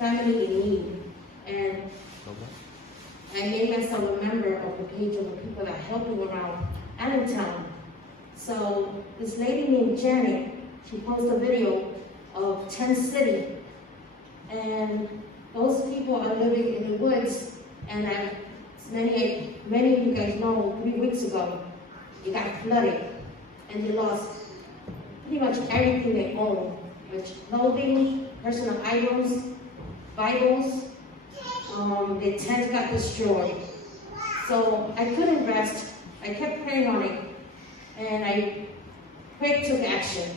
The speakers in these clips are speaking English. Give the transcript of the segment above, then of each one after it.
family in need. And I made myself a member of the page of the people that help you around Allentown. So this lady named Janet, she posted a video of Tent City. And those people are living in the woods. And many of you guys know, 3 weeks ago, it got flooded. And they lost pretty much everything they own, which clothing, personal items, Bibles. The tent got destroyed. So I couldn't rest. I kept praying on it. And I took action.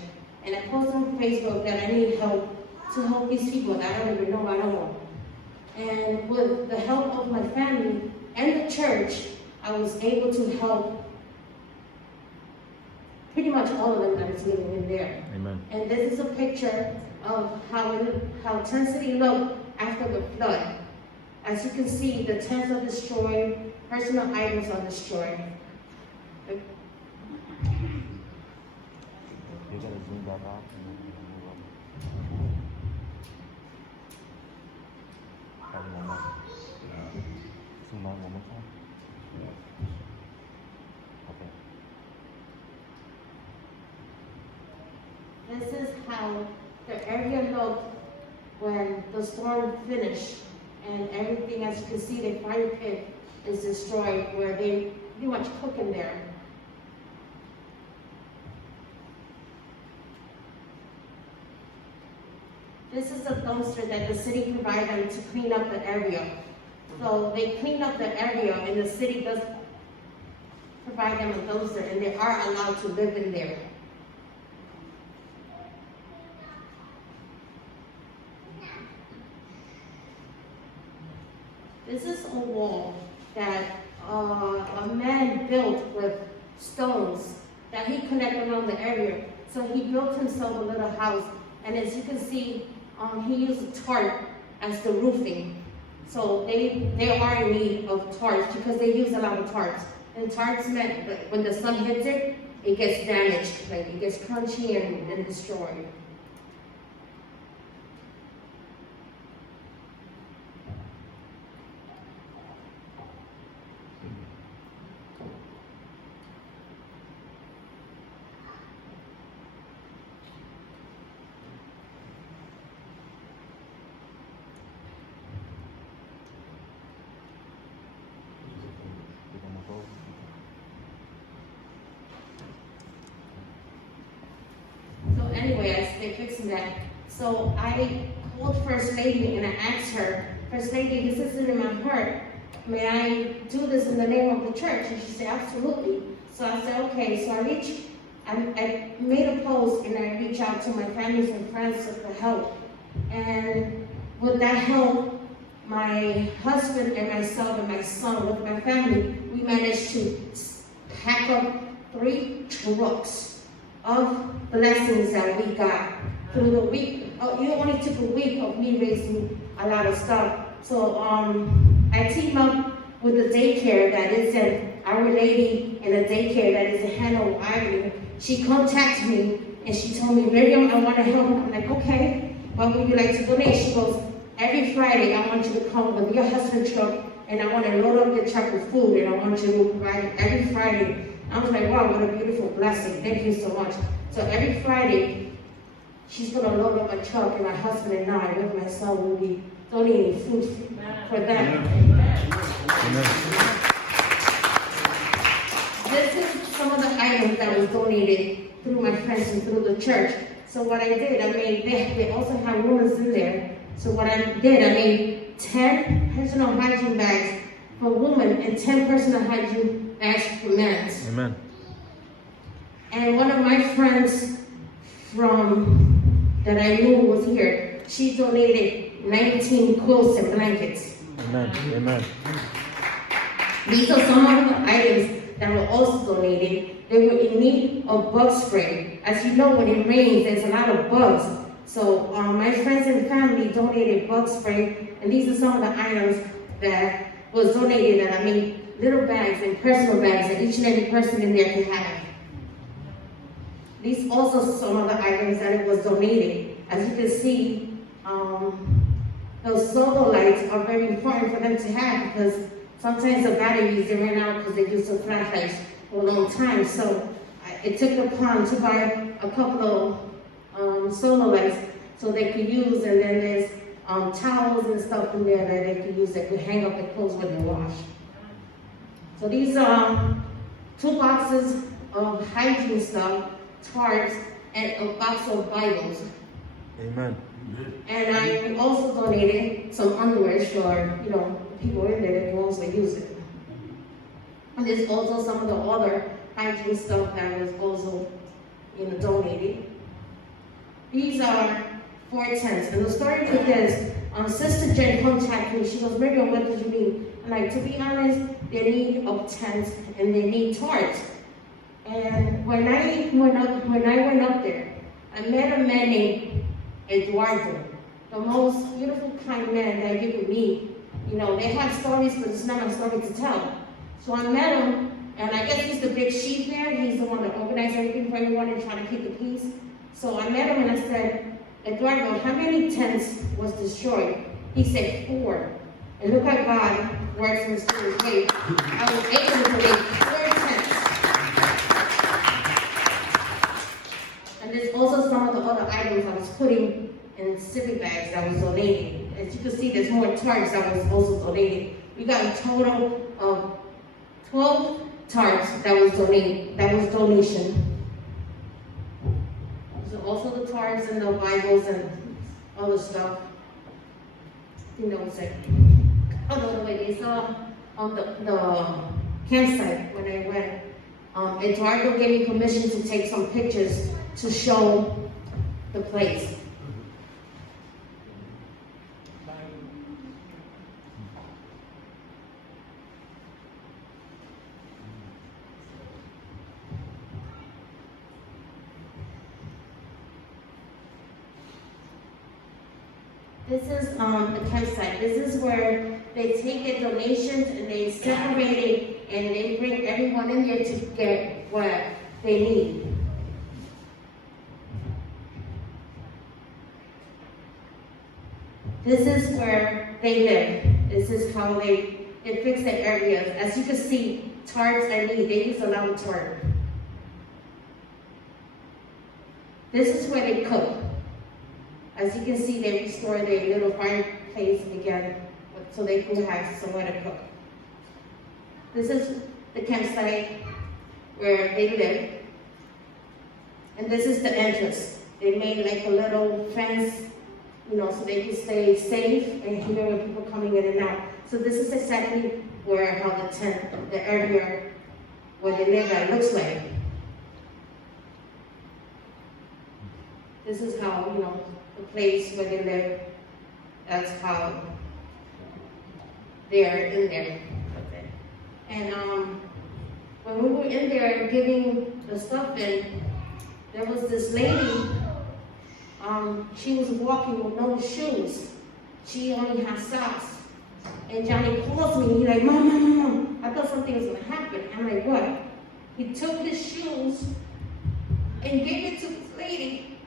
And I posted on Facebook that I need help to help these people that I don't even know at all. And with the help of my family and the church, I was able to help pretty much all of them that is living in there. Amen. And this is a picture of how Tent City looked after the flood. As you can see, the tents are destroyed, personal items are destroyed. This is how the area looked when the storm finished, and everything, as you can see, the fire pit is destroyed, where they pretty much cook in there. This is a dumpster that the city provided them to clean up the area. So they clean up the area, and the city does provide them a dumpster, and they are allowed to live in there. This is a wall that a man built with stones that he connected around the area. So he built himself a little house, and as you can see, he used a tarp as the roofing. So they are in need of tarps because they use a lot of tarps. And tarps meant that when the sun hits it, it gets damaged, like it gets crunchy and destroyed. Anyway, I stayed fixing that. So I called First Lady and I asked her, First Lady, this isn't in my heart. May I do this in the name of the church? And she said, absolutely. So I said, okay. So I made a post and I reached out to my families and friends for help. And with that help, my husband and myself and my son, with my family, we managed to pack up 3 trucks of blessings that we got through the week. It only took a week of me raising a lot of stuff. So I teamed up with the daycare that is in Our Lady in a daycare that is in Hanover, Ireland. She contacted me and she told me, Miriam, I want to help. I'm like, okay, what would you like to donate? She goes, every Friday I want you to come with your husband's truck and I want to load up your truck with food and I want you to provide it every Friday. I was like, wow, what a beautiful blessing. Thank you so much. So every Friday, she's going to load up my truck, and my husband and I, with my son, will be donating food for them. Amen. This is some of the items that was donated through my friends and through the church. So what I did, they also have women's in there. So what I did, I made 10 personal hygiene bags for women and 10 personal hygiene bags for men. Amen. And one of my friends that I knew was here, she donated 19 quilts and blankets. Amen. Amen. These are some of the items that were also donated. They were in need of bug spray. As you know, when it rains, there's a lot of bugs. So my friends and family donated bug spray, and these are some of the items that was donated that I made little bags and personal bags that each and every person in there can have. These also some of the items that it was donated. As you can see, those solar lights are very important for them to have because sometimes the batteries, they run out because they use the flashlights for a long time. So it took it upon to buy a couple of solar lights so they could use, and then there's towels and stuff in there that they could use that could hang up their clothes when they wash. So these are 2 boxes of hygiene stuff, tarps, and a box of Bibles. Amen. And I also donated some underwear for, people in there that can also use it. And there's also some of the other hygiene stuff that was also, donated. These are 4 tents. And the story with this, Sister Jen contacted me. She goes, Miriam, what did you mean? I'm like, to be honest, they need a tent and they need tarts. And when I went up there, I met a man named Eduardo, the most beautiful, kind man that you could meet. They have stories, but it's not a story to tell. So I met him, and I guess he's the big chief there. He's the one that organized everything for everyone and trying to keep the peace. So I met him and I said, Eduardo, how many tents was destroyed? He said 4. And look how God works in mysterious ways. I was able to donate 4 tents. And there's also some of the other items I was putting in civic bags that was donated. As you can see, there's more tarps that was also donated. We got a total of 12 tarps that was donated. That was donation. So also the tarps and the Bibles and other stuff. What's it? Oh, no, wait, they saw on the campsite when I went. Eduardo gave me permission to take some pictures to show the place. This is the campsite. This is where they take their donations and they separate it and they bring everyone in there to get what they need. This is where they live. This is how they fix their areas. As you can see, tarps are needed. They use a lot of tarp. This is where they cook. As you can see, they restore their little fireplace again so they can have somewhere to cook. This is the campsite where they live. And this is the entrance. They made like a little fence, so they can stay safe and hear when people coming in and out. So this is exactly how the tent, the area where they live at looks like. This is how, the place where they live, that's how they're in there. Okay. And when we were in there giving the stuff in, there was this lady, she was walking with no shoes. She only had socks. And Johnny calls me, he's like, Mom, I thought something was gonna happen. I'm like, what? He took his shoes and gave it to this lady.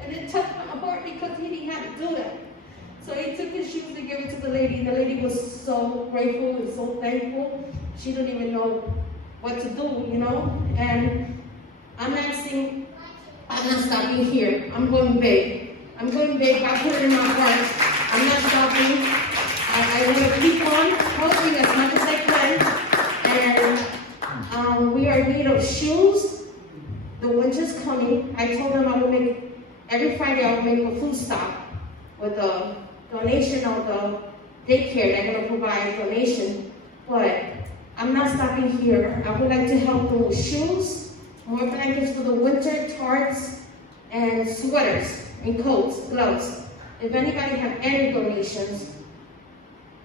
And it touched my heart because he didn't have to do it. So he took his shoes and gave it to the lady. The lady was so grateful and so thankful. She didn't even know what to do, And I'm asking, I'm not stopping here. I'm going big. I'm going big. I put it in my heart. I'm not stopping. I want to keep on helping as much as I can. And we are in need of shoes. The winter's coming. I told them I will make every Friday I will make a food stop with a donation of the daycare. They're going to provide a donation. But I'm not stopping here. I would like to help them with shoes, more blankets for the winter, tarps, and sweaters, and coats, gloves. If anybody have any donations,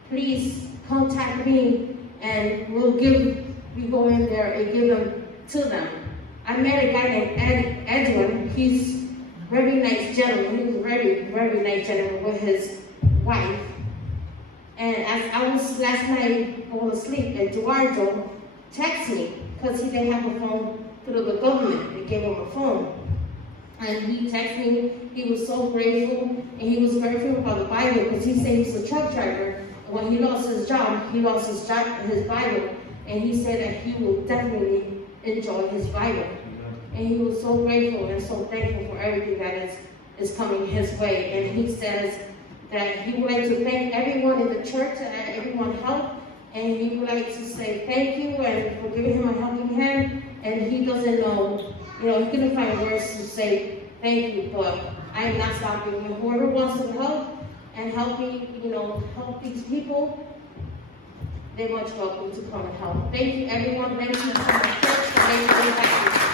please contact me and we go in there and give them to them. I met a guy named Edwin. He's very nice gentleman. He was a very, very nice gentleman with his wife. And as I was last night falling asleep, Eduardo texted me because he didn't have a phone through the government. They gave him a phone. And he texted me, he was so grateful, and he was grateful about the Bible, because he said he's a truck driver. And when he lost his job, his Bible, and he said that he will definitely enjoy his Bible. And he was so grateful and so thankful for everything that is coming his way. And he says that he would like to thank everyone in the church and everyone helped, and he would like to say thank you and for giving him a helping hand. And he doesn't know, he couldn't find words to say thank you, but I am not stopping him. Whoever wants to help and help me, help these people, they're much welcome to come and help. Thank you, everyone. Thank you so much. Thank you.